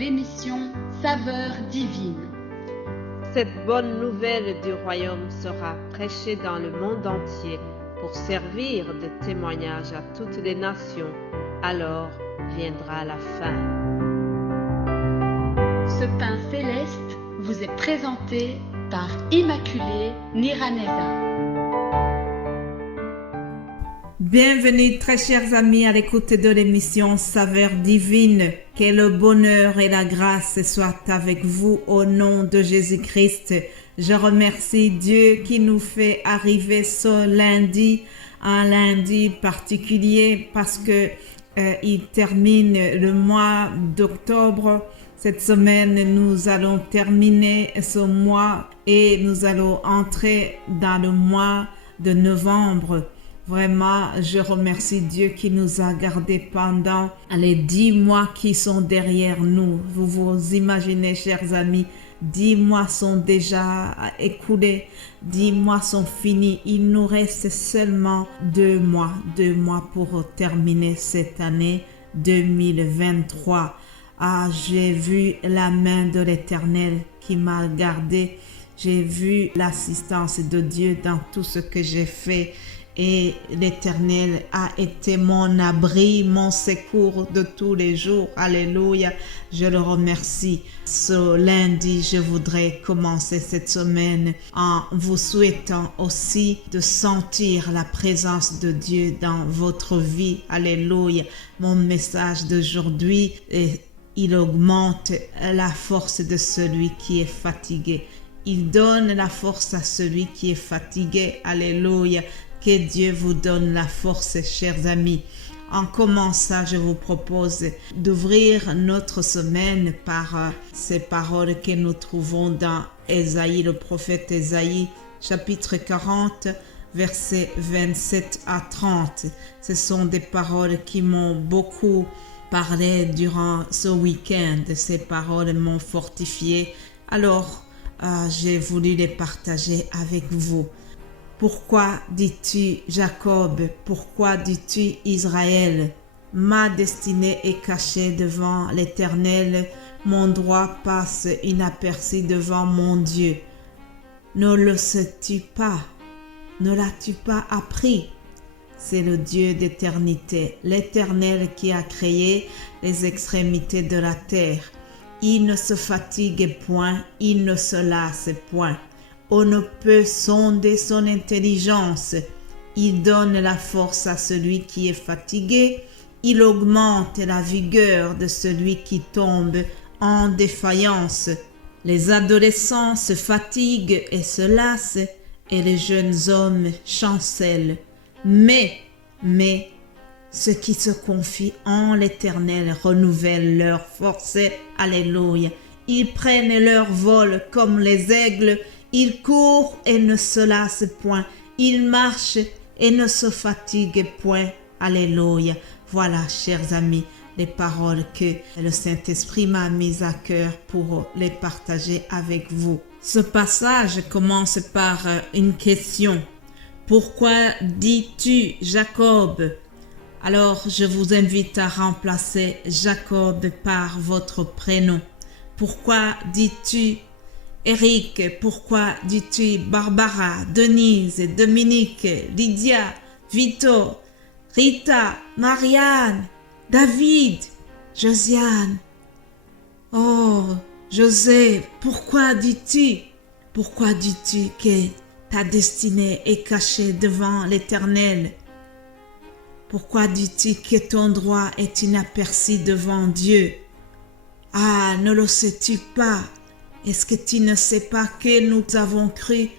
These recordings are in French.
l'émission Saveurs divines. Cette bonne nouvelle du royaume sera prêchée dans le monde entier pour servir de témoignage à toutes les nations. Alors viendra la fin. Ce pain céleste vous est présenté par Immaculée Niraneza. Bienvenue très chers amis à l'écoute de l'émission Saveurs divines. Que le bonheur et la grâce soient avec vous au nom de Jésus-Christ. Je remercie Dieu qui nous fait arriver ce lundi, un lundi particulier parce que il termine le mois d'octobre. Cette semaine, nous allons terminer ce mois et nous allons entrer dans le mois de novembre. Vraiment, je remercie Dieu qui nous a gardés pendant les 10 mois qui sont derrière nous. Vous vous imaginez, chers amis, 10 mois sont déjà écoulés, 10 mois sont finis. Il nous reste seulement 2 mois pour terminer cette année 2023. Ah, j'ai vu la main de l'Éternel qui m'a gardé. J'ai vu l'assistance de Dieu dans tout ce que j'ai fait. Et l'Éternel a été mon abri, mon secours de tous les jours. Alléluia, je le remercie. Ce lundi, je voudrais commencer cette semaine en vous souhaitant aussi de sentir la présence de Dieu dans votre vie. Alléluia, mon message d'aujourd'hui, il augmente la force de celui qui est fatigué. Il donne la force à celui qui est fatigué. Alléluia. Que Dieu vous donne la force, chers amis. En commençant, je vous propose d'ouvrir notre semaine par ces paroles que nous trouvons dans Ésaïe, le prophète Ésaïe, chapitre 40, versets 27 à 30. Ce sont des paroles qui m'ont beaucoup parlé durant ce week-end. Ces paroles m'ont fortifié. Alors, j'ai voulu les partager avec vous. Pourquoi dis-tu Jacob? Pourquoi dis-tu Israël? Ma destinée est cachée devant l'Éternel, mon droit passe inaperçu devant mon Dieu. Ne le sais-tu pas? Ne l'as-tu pas appris? C'est le Dieu d'éternité, l'Éternel qui a créé les extrémités de la terre. Il ne se fatigue point, il ne se lasse point. On ne peut sonder son intelligence. Il donne la force à celui qui est fatigué. Il augmente la vigueur de celui qui tombe en défaillance. Les adolescents se fatiguent et se lassent, et les jeunes hommes chancellent. Mais, ceux qui se confient en l'Éternel renouvellent leur force. Alléluia. Ils prennent leur vol comme les aigles. Ils courent et ne se lassent point. Ils marchent et ne se fatiguent point. Alléluia. Voilà, chers amis, les paroles que le Saint-Esprit m'a mises à cœur pour les partager avec vous. Ce passage commence par une question. Pourquoi dis-tu Jacob? Alors, je vous invite à remplacer Jacob par votre prénom. Pourquoi dis-tu Eric? Pourquoi dis-tu Barbara, Denise, Dominique, Lydia, Vito, Rita, Marianne, David, Josiane? Oh, José, pourquoi dis-tu que ta destinée est cachée devant l'Éternel? Pourquoi dis-tu que ton droit est inaperçu devant Dieu? Ah, ne le sais-tu pas? Est-ce que tu ne sais pas que nous avons cru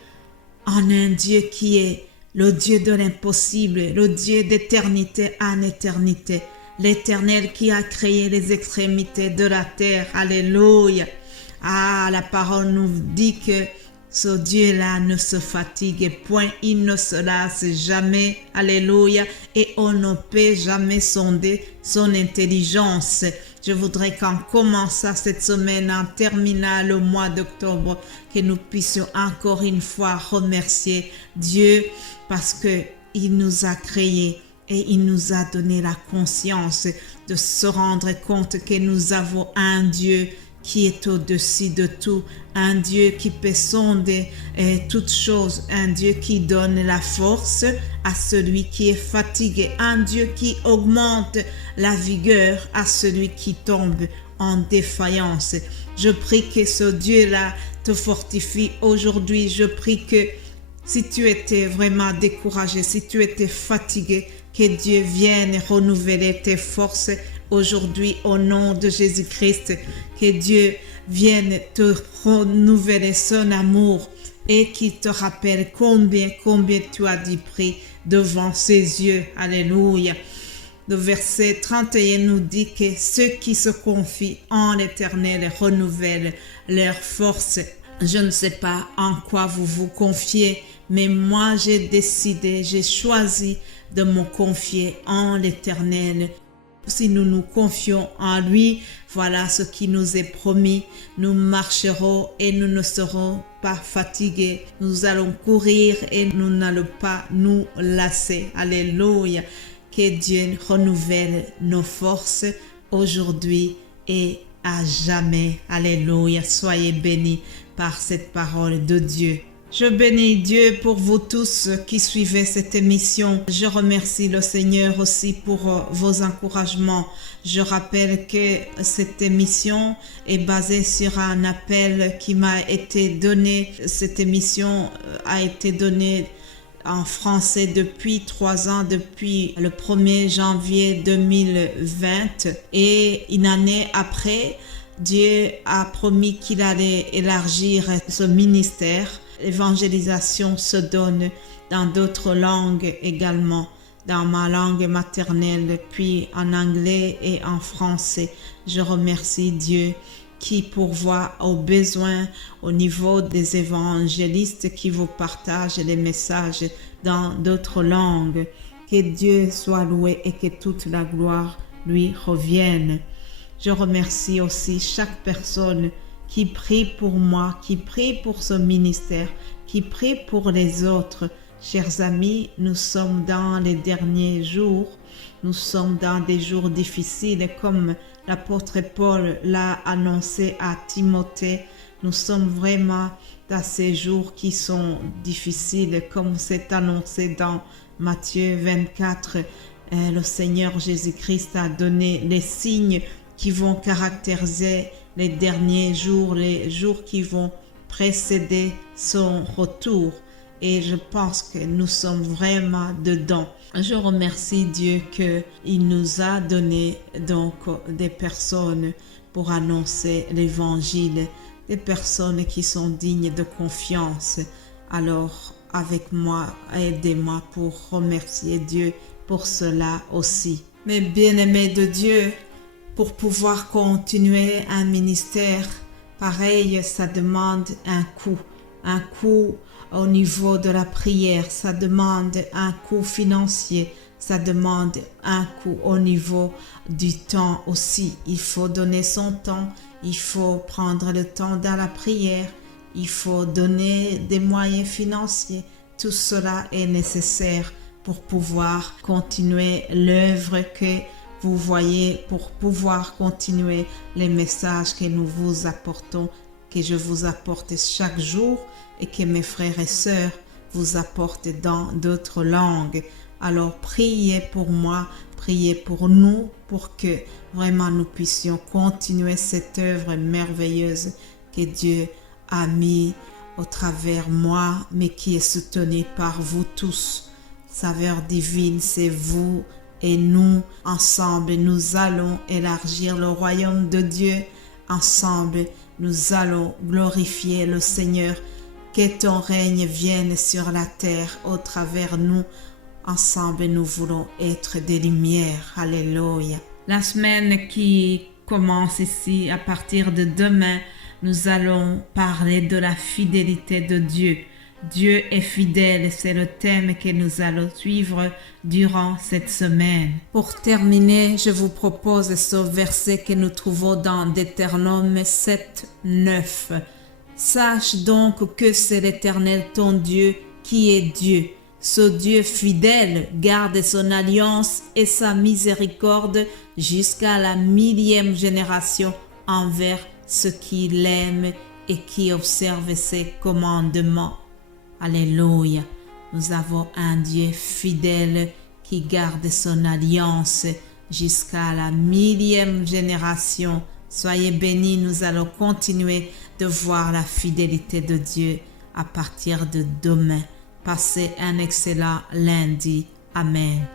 en un Dieu qui est le Dieu de l'impossible, le Dieu d'éternité en éternité, l'Éternel qui a créé les extrémités de la terre. Alléluia. Ah, la parole nous dit que ce Dieu-là ne se fatigue point, il ne se lasse jamais. Alléluia. Et on ne peut jamais sonder son intelligence. Je voudrais qu'en commençant cette semaine, en terminant le mois d'octobre, que nous puissions encore une fois remercier Dieu parce qu'il nous a créés et il nous a donné la conscience de se rendre compte que nous avons un Dieu qui est au-dessus de tout, un Dieu qui peut sonder toutes choses, un Dieu qui donne la force à celui qui est fatigué, un Dieu qui augmente la vigueur à celui qui tombe en défaillance. Je prie que ce Dieu-là te fortifie aujourd'hui. Je prie que si tu étais vraiment découragé, si tu étais fatigué, que Dieu vienne renouveler tes forces aujourd'hui au nom de Jésus-Christ. Que Dieu vienne te renouveler son amour et qu'il te rappelle combien tu as du prix devant ses yeux. Alléluia. Le verset 31 nous dit que ceux qui se confient en l'Éternel renouvellent leur force. Je ne sais pas en quoi vous vous confiez, mais moi j'ai choisi de me confier en l'Éternel. Si nous nous confions en lui, voilà ce qui nous est promis. Nous marcherons et nous ne serons pas fatigués. Nous allons courir et nous n'allons pas nous lasser. Alléluia. Que Dieu renouvelle nos forces aujourd'hui et à jamais. Alléluia. Soyez bénis par cette parole de Dieu. Je bénis Dieu pour vous tous qui suivez cette émission. Je remercie le Seigneur aussi pour vos encouragements. Je rappelle que cette émission est basée sur un appel qui m'a été donné. Cette émission a été donnée en français depuis 3 ans, depuis le 1er janvier 2020. Et une année après, Dieu a promis qu'il allait élargir ce ministère. L'évangélisation se donne dans d'autres langues également, dans ma langue maternelle, puis en anglais et en français. Je remercie Dieu qui pourvoit aux besoins au niveau des évangélistes qui vous partagent les messages dans d'autres langues. Que Dieu soit loué et que toute la gloire lui revienne. Je remercie aussi chaque personne qui prie pour moi, qui prie pour ce ministère, qui prie pour les autres. Chers amis, nous sommes dans les derniers jours, nous sommes dans des jours difficiles comme l'apôtre Paul l'a annoncé à Timothée. Nous sommes vraiment dans ces jours qui sont difficiles comme c'est annoncé dans Matthieu 24. Le Seigneur Jésus-Christ a donné les signes qui vont caractériser les derniers jours, les jours qui vont précéder son retour. Et je pense que nous sommes vraiment dedans. Je remercie Dieu qu'il nous a donné donc des personnes pour annoncer l'évangile, des personnes qui sont dignes de confiance. Alors, avec moi, aidez-moi pour remercier Dieu pour cela aussi. Mes bien-aimés de Dieu, pour pouvoir continuer un ministère pareil, ça demande un coût au niveau de la prière, ça demande un coût financier, ça demande un coût au niveau du temps aussi. Il faut donner son temps, il faut prendre le temps dans la prière, il faut donner des moyens financiers. Tout cela est nécessaire pour pouvoir continuer l'œuvre que vous voyez, pour pouvoir continuer les messages que nous vous apportons, que je vous apporte chaque jour et que mes frères et sœurs vous apportent dans d'autres langues. Alors priez pour moi, priez pour nous, pour que vraiment nous puissions continuer cette œuvre merveilleuse que Dieu a mis au travers moi, mais qui est soutenue par vous tous. Saveur divine, c'est vous et nous. Ensemble, nous allons élargir le royaume de Dieu. Ensemble, nous allons glorifier le Seigneur. Que ton règne vienne sur la terre au travers nous. Ensemble, nous voulons être des lumières. Alléluia. La semaine qui commence ici, à partir de demain, nous allons parler de la fidélité de Dieu. Dieu est fidèle, c'est le thème que nous allons suivre durant cette semaine. Pour terminer, je vous propose ce verset que nous trouvons dans Deutéronome 7, 9. Sache donc que c'est l'Éternel ton Dieu qui est Dieu. Ce Dieu fidèle garde son alliance et sa miséricorde jusqu'à la 1000e génération envers ceux qui l'aiment et qui observent ses commandements. Alléluia. Nous avons un Dieu fidèle qui garde son alliance jusqu'à la 1000e génération. Soyez bénis, nous allons continuer de voir la fidélité de Dieu à partir de demain. Passez un excellent lundi. Amen.